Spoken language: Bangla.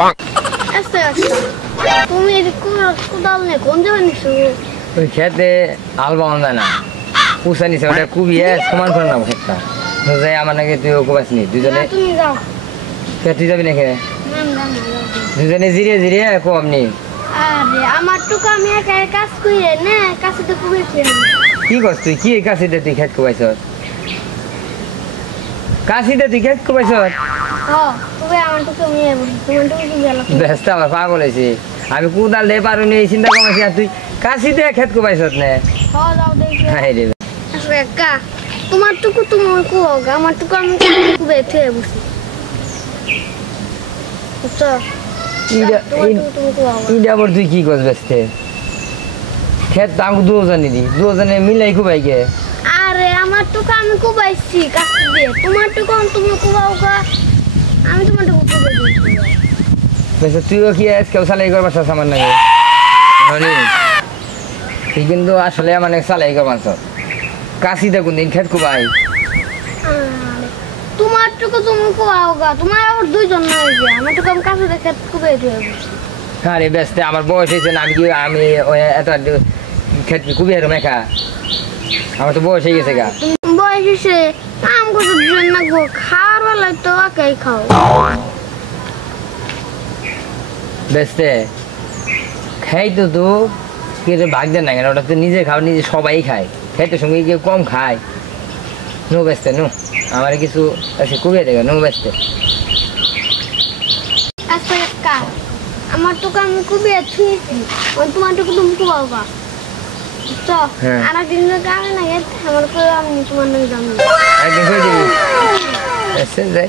আচ্ছা আচ্ছা তুমি কোদাল নিয়ে কোন যাবে নিছো ওই খেতে আল বাউন যায় না পুষা নিছে ওটা কুবিয়ে সমান করে নাও খেতটা যাই আমার নাকি তুই কুবাস নি দুজনে তুমি যাও তুই যাবি নাকি দুজনে জিরিয়ে জিরিয়ে কম নি আরে আমার টুকু আমি একা কাজ কইরে না কাছে তো কুবেছি কি করছ তুই কি কাশিতে তুই খেত কুবাইছ কাশিতে তুই খেত কুবাইছ হ্যাঁ তুমি আমার টুকু নিয়ে বলি তোমার টুকু কি গেল ব্যস্ত আমার পাগল হয়েছি আমি কুদাল দিয়ে পারু নি চিন্তা কমাইছি আর তুই কাশিতে খেত কুবাইছ নে হ্যাঁ যাও দেখি হাই রে আসলে একা তোমার টুকু তুমি কুয়োগা আমার টুকু আমি কুবে থুয়ে বসি বুঝছো ইডা আবার তুই কি করছ ব্যস্তে খেত তাম দুজনে মিলাই কুবাই গে আরে আমার টুকু আমি কুবাইছি কাছে দিয়ে তোমার টুকু তুমি কুবাওগা আমি তোমার টুকু কুবে দিয়েছি বেশ তুইও কি আজকেও সালাই করবার চাস আমার নাকি তুই কিন্তু আসলে মানে সালাই করবার কাশিতে কোন দিন খেত কুবাই তোমার টুকু তুমি কুবাওগা তোমার আবার দুইজন না হয়েছে আমার টুকু আমি কাছে দেখে কুবে দিয়ে আরে ব্যস্ত আমার বয়স হয়েছে না আমি এত খেত কুবি আর মেখা আমার তো বয়স হয়ে গেছে গা বয়স হয়েছে আম করে দিন না গো খাওয়ার বেলায় তো একাই খাও বেস্তে খাই তো তো কেউ ভাগ দেন না কেন ওটা তো নিজে খাও নিজে সবাই খায় খাইতে সঙ্গে কেউ কম খায় নো বেস্তে নো আমার কিছু আছে কুবিয়ে দেখো নো বেস্তে আচ্ছা একা আমার টুকু আমি কুবিয়ে থুয়েছি তোমার টুকু তুমি কুবাওগা বুঝছো আর একদিন গানে না আমার করে আমি তোমার নাকি জানবো একদিন করে দিবি এসে যাই